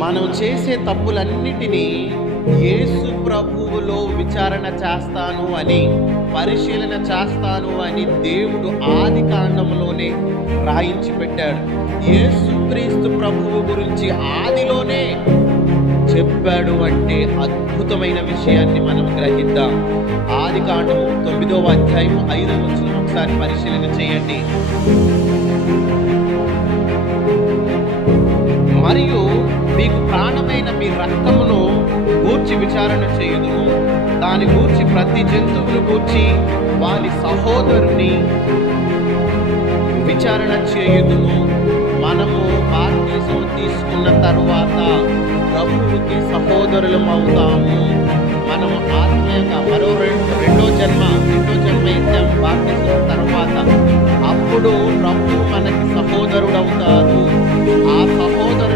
మనం చేసే తప్పులన్నిటినీ యేసు ప్రభువులో విచారణ చేస్తాను అని, పరిశీలన చేస్తాను అని దేవుడు ఆది కాండంలోనే రాయించి పెట్టాడు. యేసుక్రీస్తు ప్రభువు గురించి ఆదిలోనే చెప్పాడు అంటే అద్భుతమైన విషయాన్ని మనం గ్రహిద్దాం. ఆది కాండము 9వ అధ్యాయం 5వ వచనం ఒకసారి పరిశీలన చేయండి. మరియు మీకు ప్రాణమైన మీ రక్తమును గూర్చి విచారణ చేయుదును, దాని గూర్చి ప్రతి జంతువును గూర్చి వాని సహోదరుని విచారణ చేయుదును. మనము బాప్తిసం తీసుకున్న తరువాత ప్రభువుకి సహోదరులం అవుతాము. మనము ఆత్మీయంగా మరో రెండో జన్మ ఎత్తాము బాప్తిసం తర్వాత. అప్పుడు ప్రభు మనకి సహోదరుడు అవుతారు. ఆ సహోదరుడు